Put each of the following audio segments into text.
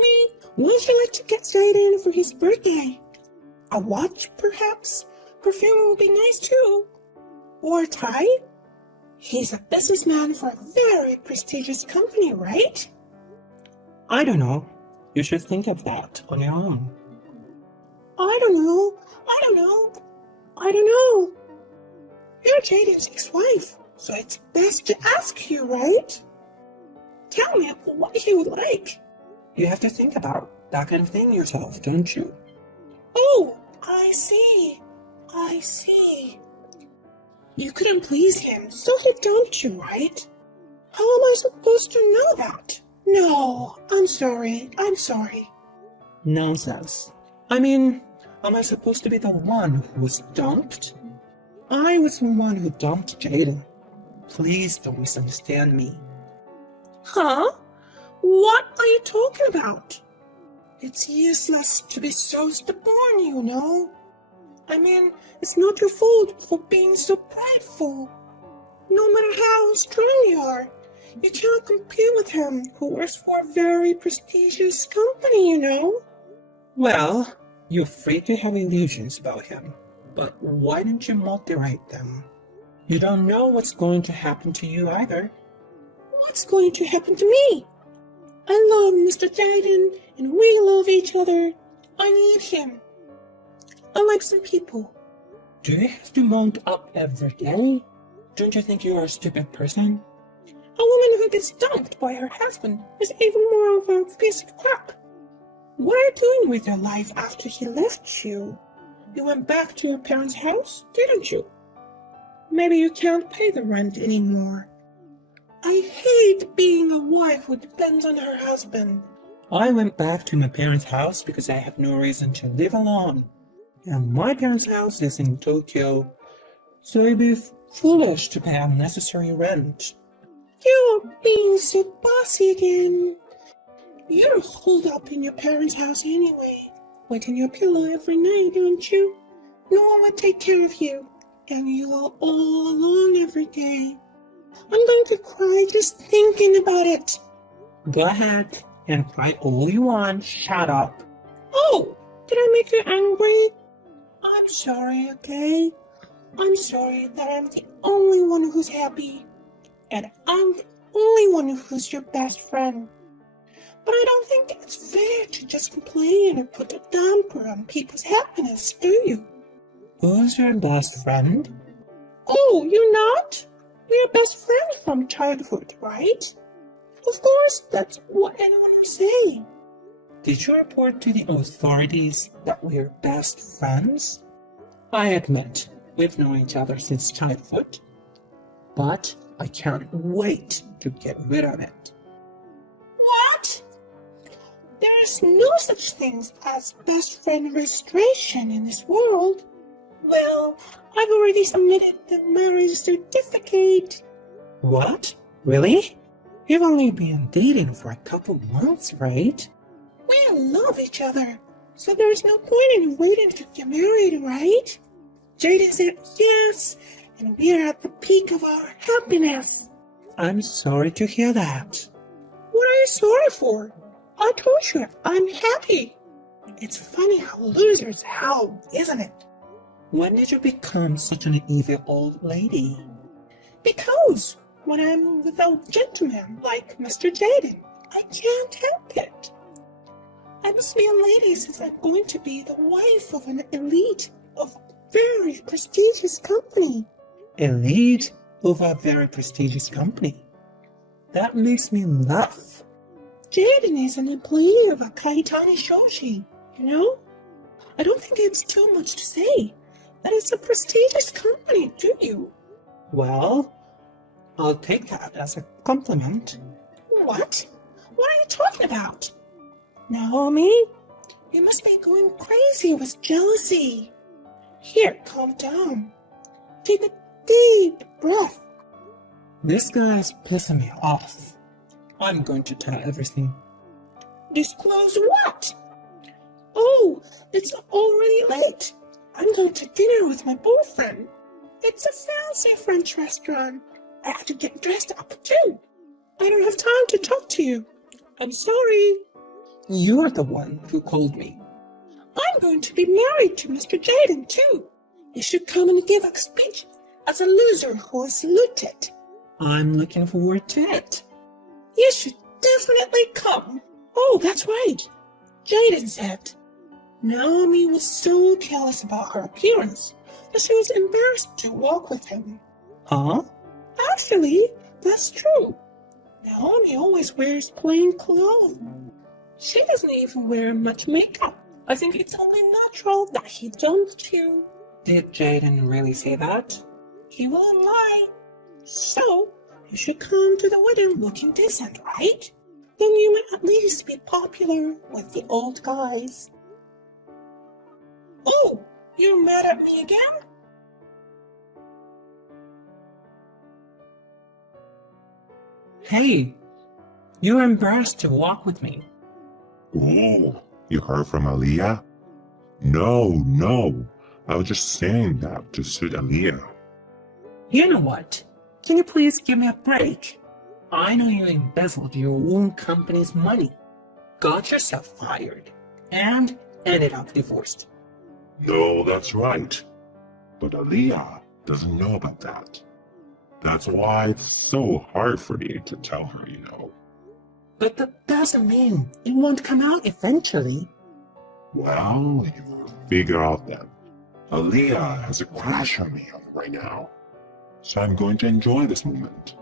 Naomi, what would you like to get Jaden for his birthday? A watch, perhaps? Perfume would be nice too. Or a tie? He's a businessman for a very prestigious company, right? I don't know. You should think of that on your own. I don't know. You're Jaden's ex-wife, so it's best to ask you, right? Tell me what he would like. You have to think about that kind of thing yourself, don't you? Oh, I see. You couldn't please him, so he dumped you, right? How am I supposed to know that? No, I'm sorry. Nonsense. I mean, am I supposed to be the one who was dumped? I was the one who dumped Jaden. Please don't misunderstand me. Huh? What are you talking about? It's useless to be so stubborn, you know. I mean, it's not your fault for being so prideful. No matter how strong you are, you can't compete with him who works for a very prestigious company, you know. Well, you're free to have illusions about him, but why don't you moderate them? You don't know what's going to happen to you either. What's going to happen to me? I love Mr. Jaden, and we love each other. I need him. Unlike some people. Do you have to mount up every day? Don't you think you are a stupid person? A woman who gets dumped by her husband is even more of a piece of crap. What are you doing with your life after he left you? You went back to your parents' house, didn't you? Maybe you can't pay the rent anymore. I hate being a wife who depends on her husband. I went back to my parents' house because I have no reason to live alone. And my parents' house is in Tokyo, so it'd be foolish to pay unnecessary rent. You're being so bossy again. You're holed up in your parents' house anyway, wetting your pillow every night, don't you? No one would take care of you, and you are all alone every day. I'm going to cry just thinking about it. Go ahead and cry all you want. Shut up. Oh, did I make you angry? I'm sorry, okay? I'm sorry that I'm the only one who's happy. And I'm the only one who's your best friend. But I don't think it's fair to just complain or put a damper on people's happiness, do you? Who's your best friend? Oh, you're not? We're best friends from childhood, right? Of course, that's what anyone would say. Did you report to the authorities that we're best friends? I admit, we've known each other since childhood, but I can't wait to get rid of it. What? There's no such thing as best friend registration in this world. Well, I've already submitted the marriage certificate. What? Really? You've only been dating for a couple months, right? We love each other, so there's no point in waiting to get married, right? Jaden said yes, and we're at the peak of our happiness. I'm sorry to hear that. What are you sorry for? I told you I'm happy. It's funny how losers howl, isn't it? When did you become such an evil old lady? Because when I'm with a gentleman like Mr. Jaden, I can't help it. I must be a lady since I'm going to be the wife of an elite of a very prestigious company. Elite of a very prestigious company? That makes me laugh. Jaden is an employee of a Kaitani Shoshi, you know? I don't think it's too much to say that it's a prestigious company, do you? Well, I'll take that as a compliment. What? What are you talking about? Naomi, you must be going crazy with jealousy. Here, calm down. Take a deep breath. This guy's pissing me off. I'm going to tell everything. Disclose what? Oh, it's already late. I'm going to dinner with my boyfriend. It's a fancy French restaurant. I have to get dressed up too. I don't have time to talk to you. I'm sorry. You're the one who called me. I'm going to be married to Mr. Jaden, too. You should come and give a speech as a loser who is looted. I'm looking forward to it. You should definitely come. Oh, that's right. Jaden said Naomi was so jealous about her appearance that she was embarrassed to walk with him. Huh? Actually, that's true. Naomi always wears plain clothes. She doesn't even wear much makeup. I think it's only natural that he dumped you. Did Jaden really say that? He won't lie. So, you should come to the wedding looking decent, right? Then you might at least be popular with the old guys. Oh, you're mad at me again? Hey, you're embarrassed to walk with me. Oh, you heard from Aaliyah? No. I was just saying that to suit Aaliyah. You know what? Can you please give me a break? I know you embezzled your own company's money, got yourself fired, and ended up divorced. No, that's right. But Aaliyah doesn't know about that. That's why it's so hard for me to tell her, you know. But that doesn't mean it won't come out eventually. Well, you will figure out then. Aaliyah has a crush on me right now. So I'm going to enjoy this moment.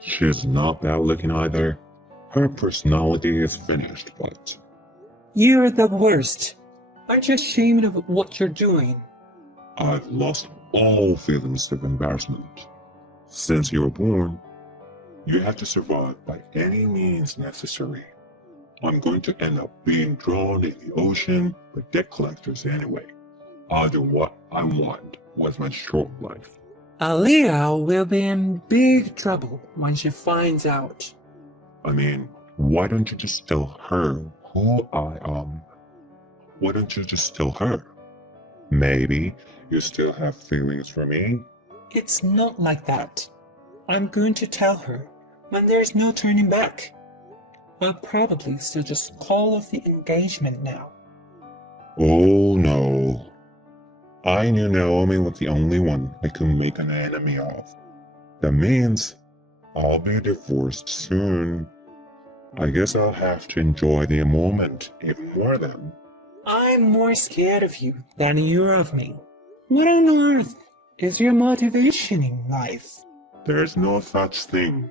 She's not bad looking either. Her personality is finished, but... You're the worst. Aren't you ashamed of what you're doing? I've lost all feelings of embarrassment. Since you were born, you have to survive by any means necessary. I'm going to end up being drawn in the ocean by debt collectors anyway. I'll do what I want with my short life. Aaliyah will be in big trouble when she finds out. I mean, why don't you just tell her who I am? Why don't you just tell her? Maybe you still have feelings for me? It's not like that. I'm going to tell her when there's no turning back. I'll probably still just call off the engagement now. Oh no. I knew Naomi was the only one I could make an enemy of. That means I'll be divorced soon. I guess I'll have to enjoy the moment even more then. I'm more scared of you than you're of me. What on earth is your motivation in life? There's no such thing.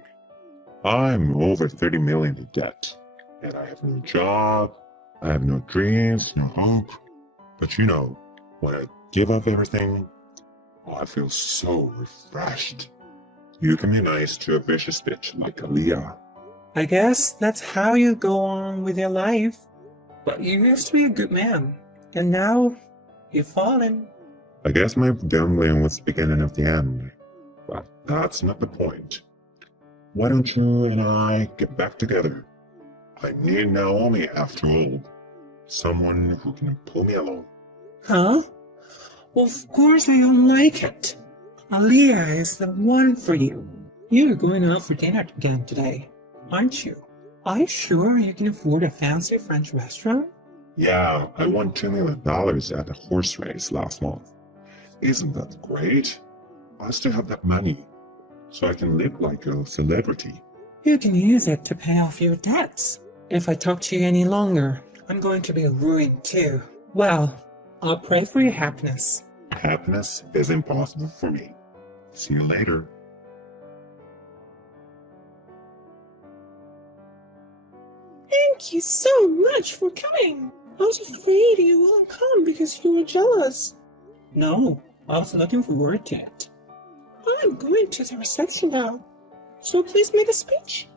I'm over 30 million in debt, and I have no job, I have no dreams, no hope. But you know, when I give up everything, I feel so refreshed. You can be nice to a vicious bitch like Aaliyah. I guess that's how you go on with your life. But you used to be a good man, and now you've fallen. I guess my gambling was the beginning of the end, but that's not the point. Why don't you and I get back together? I need Naomi after all. Someone who can pull me along. Huh? Well, of course I don't like it. Aaliyah is the one for you. You're going out for dinner again today, aren't you? Are you sure you can afford a fancy French restaurant? Yeah, I won $2 million at a horse race last month. Isn't that great? I still have that money, so I can live like a celebrity. You can use it to pay off your debts. If I talk to you any longer, I'm going to be ruined too. Well, I'll pray for your happiness. Happiness is impossible for me. See you later. Thank you so much for coming. I was afraid you wouldn't come because you were jealous. No, I was looking forward to it. I'm going to the reception now, so please make a speech.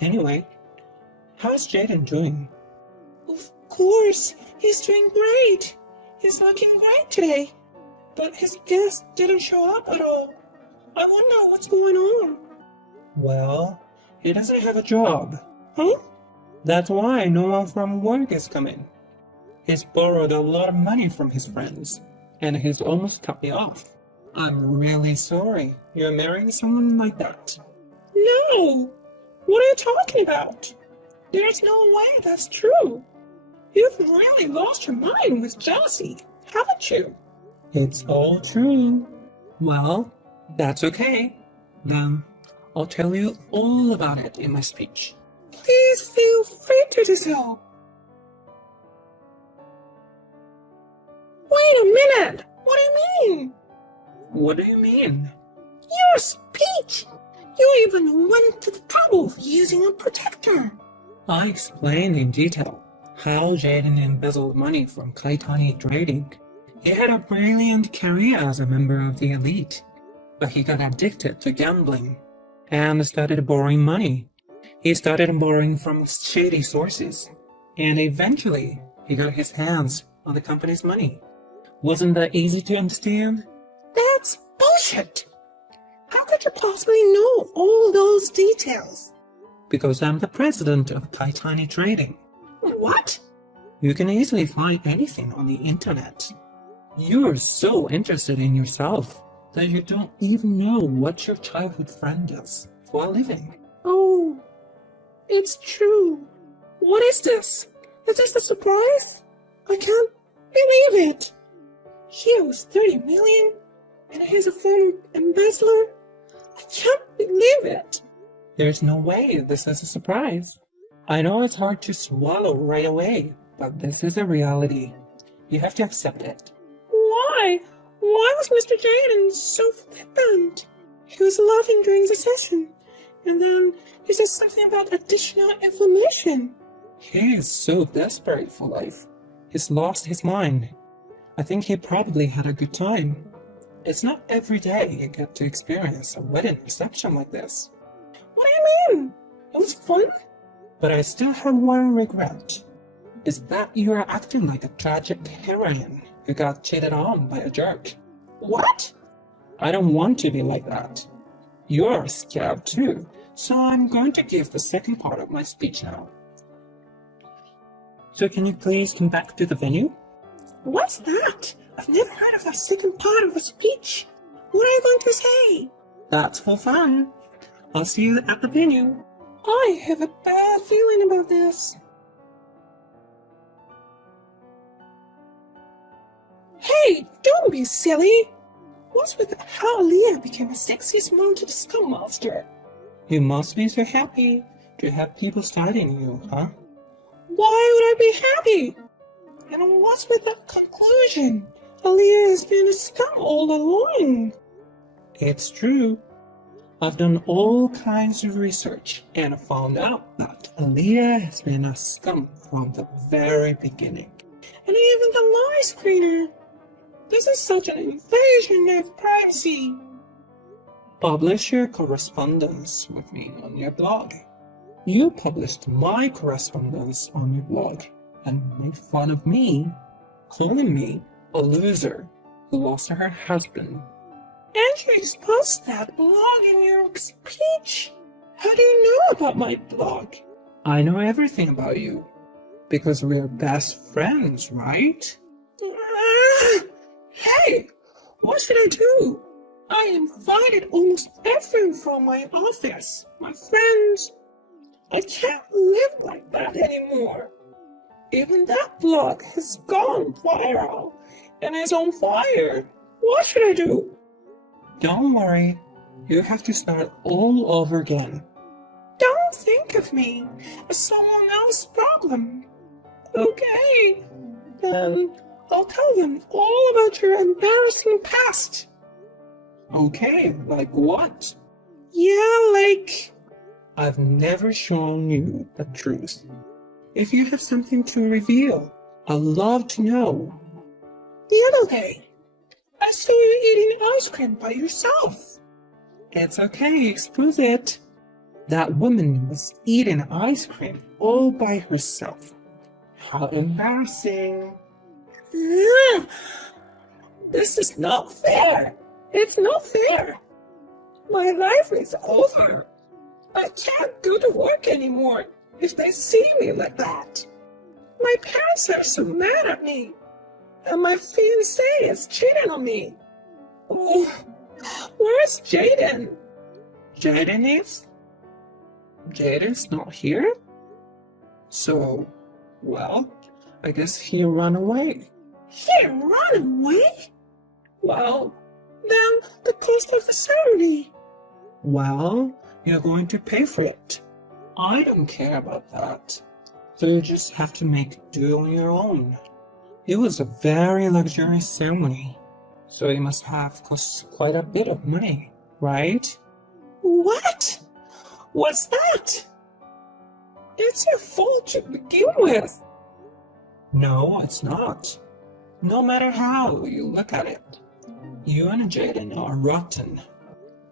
Anyway, how's Jaden doing? Of course, he's doing great. He's looking great today. But his guest didn't show up at all. I wonder what's going on. Well, he doesn't have a job. Huh? That's why no one from work is coming. He's borrowed a lot of money from his friends, and he's almost cut me off. I'm really sorry you're marrying someone like that. No! What are you talking about? There's no way that's true. You've really lost your mind with jealousy, haven't you? It's all true. Well, that's okay. Then I'll tell you all about it in my speech. Please feel free to do so. Wait a minute! What do you mean? What do you mean? Your speech! You even went to the trouble of using a protector. I explained in detail how Jaden embezzled money from Kaitani Trading. He had a brilliant career as a member of the elite, but he got addicted to gambling and started borrowing money. He started borrowing from shady sources, and eventually he got his hands on the company's money. Wasn't that easy to understand? That's bullshit! How could you possibly know all those details? Because I'm the president of Kaitani Trading. What? You can easily find anything on the internet. You're so interested in yourself that you don't even know what your childhood friend does for a living. Oh, it's true. What is this? Is this a surprise? I can't believe it. He owes 30 million and he's a former embezzler. I can't believe it. There's no way this is a surprise. I know it's hard to swallow right away, but this is a reality. You have to accept it. Why? Why was Mr. Jaden so flippant? He was laughing during the session, and then he said something about additional information. He is so desperate for life. He's lost his mind. I think he probably had a good time. It's not every day you get to experience a wedding reception like this. What do you mean? It was fun? But I still have one regret. Is that you are acting like a tragic heroine who got cheated on by a jerk. What? I don't want to be like that. You're scared too, so I'm going to give the second part of my speech now. So can you please come back to the venue? What's that? I've never heard of a second part of a speech. What are you going to say? That's for fun. I'll see you at the venue. I have a bad feeling about this. Hey, don't be silly. What's with how Aaliyah became a sexy mounted scum monster? You must be so happy to have people studying you, huh? Why would I be happy? And what's with that conclusion? Aaliyah has been a scum all along. It's true. I've done all kinds of research and found out that Aaliyah has been a scum from the very beginning. And even the lie screener. This is such an invasion of privacy. Publish your correspondence with me on your blog. You published my correspondence on your blog and made fun of me, calling me a loser who lost her husband. And you exposed that blog in your speech. How do you know about my blog? I know everything about you because we're best friends, right? Hey, what should I do? I invited almost everyone from my office, my friends. I can't live like that anymore. Even that blog has gone viral and is on fire. What should I do? Don't worry, you have to start all over again. Don't think of me as someone else's problem. Okay, then I'll tell them all about your embarrassing past. Okay, like what? Yeah, like... I've never shown you the truth. If you have something to reveal, I'd love to know. The other day, I saw you eating ice cream by yourself. It's okay, expose it. That woman was eating ice cream all by herself. How embarrassing. This is not fair. It's not fair. My life is over. I can't go to work anymore if they see me like that. My parents are so mad at me. And my fiancé is cheating on me. Oh, where's Jaden? Jaden's not here? So, well, I guess he ran away. He ran away? Well, Then the cost of the ceremony. well, you're going to pay for it. I don't care about that. So you just have to make do on your own. It was a very luxurious ceremony, so it must have cost quite a bit of money, right? What? What's that? It's your fault to begin with. No, it's not. No matter how you look at it, you and Jaden are rotten.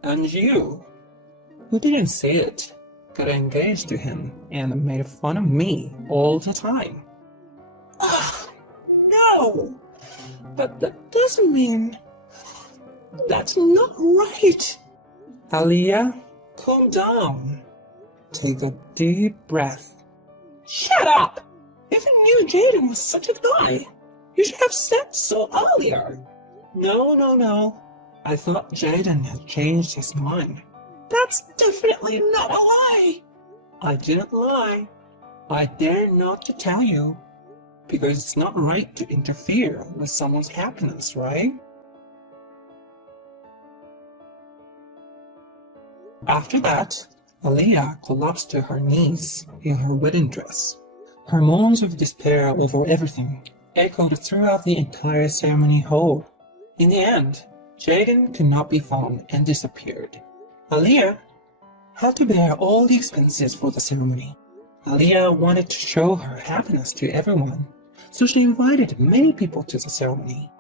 And you, who didn't say it, got engaged to him and made fun of me all the time. No, but that doesn't mean. That's not right. Aliyah, calm down. Take a deep breath. Shut up! Even you, Jaden, was such a guy. You should have said so earlier. No. I thought Jaden had changed his mind. That's definitely not a lie. I didn't lie. I dare not to tell you, because it's not right to interfere with someone's happiness, right? After that, Aliyah collapsed to her knees in her wedding dress. Her moans of despair over everything echoed throughout the entire ceremony hall. In the end, Jaden could not be found and disappeared. Aliyah had to bear all the expenses for the ceremony. Aliyah wanted to show her happiness to everyone, so she invited many people to the ceremony,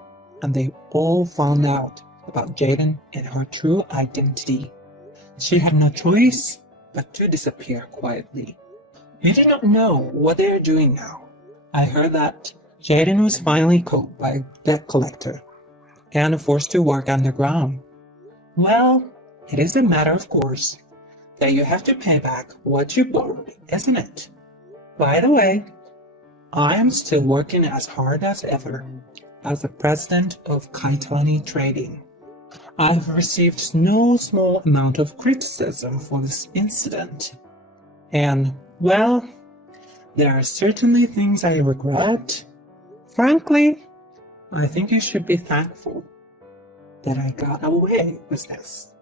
and they all found out about Jaden and her true identity. She had no choice but to disappear quietly. You do not know what they are doing now. I heard that Jaden was finally caught by a debt collector and forced to work underground. Well, it is a matter of course that you have to pay back what you borrowed, isn't it? By the way, I am still working as hard as ever as the president of Kaitani Trading. I have received no small amount of criticism for this incident. And, well, there are certainly things I regret. Frankly, I think you should be thankful that I got away with this.